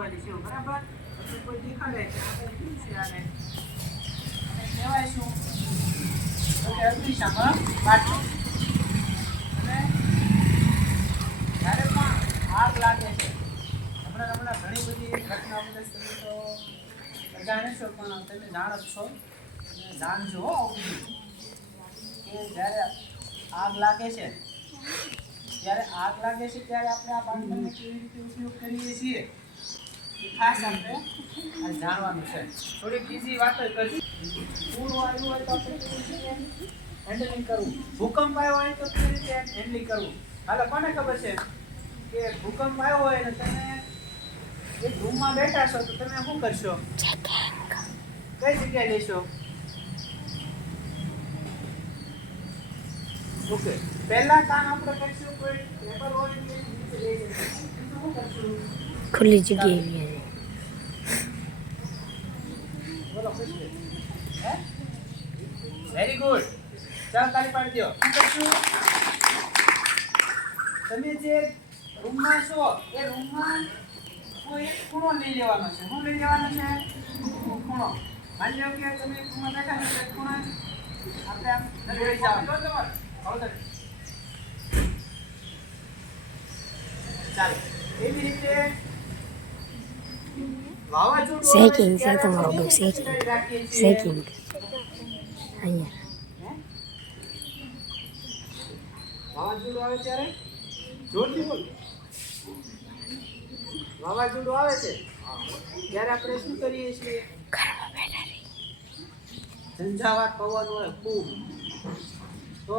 જોવાની છે, બરાબર? કોઈ દેખાડે કે આપણે શું છે કહેવાય શું? કે બાટલો અને જ્યારે પણ આગ લાગે છે, હમણાં હમણાં ઘણી બધી ઘટના બધા તમે તો છો પણ તમે જાણો છો. જાણજો હો કે જ્યારે આગ લાગે છે, જ્યારે આગ લાગે છે, ત્યારે આપણે આ બાટલાનો કેવી રીતે ઉપયોગ કરીએ છીએ? ખાસ આપણે જાણવાનું છે. થોડીક બીજી વાતો કરી પૂર આવ્યું હોય તો હેન્ડલિંગ કરવું. ભૂકંપ આવ્યો હોય તો કેવી રીતે હેન્ડલિંગ કરવું? હાલો, કોને ખબર છે કે ભૂકંપ આવ્યો હોય ને તમે એક રૂમમાં બેઠા છો તો તમે શું કરશો? કઈ જગ્યાએ લેશો ઓકે. પહેલા કામ આપણે કરીશું કોઈ પેપર હોય કે નીચે લઈ જઈશું શું કરશું? ખુલ્લી જગ્યાએ ગયા છે. બોલો ખુશ હે વેરી ગુડ ચાલ તાળી પાડી દો તમે જે રૂમમાં છો એ રૂમમાં કોઈ એક ખૂણો લઈ લેવાનો છે. શું લઈ લેવાનો છે? ખૂણો. માની લો કે તમે એક રૂમમાં બેઠા છો એક ખૂણો આપણે આમ લઈ જવાનું. ચાલો. એવી રીતે Shaking છે તમારો બહુ રાખીએ શેકિંગ અહીંયા. વાવાઝોડું આવે ત્યારે જોરથી બોલ વાવાઝોડું આવે છે? ત્યારે આપણે શું કરીએ છીએ ઝંઝાવાત પવન હોય ખૂબ. તો?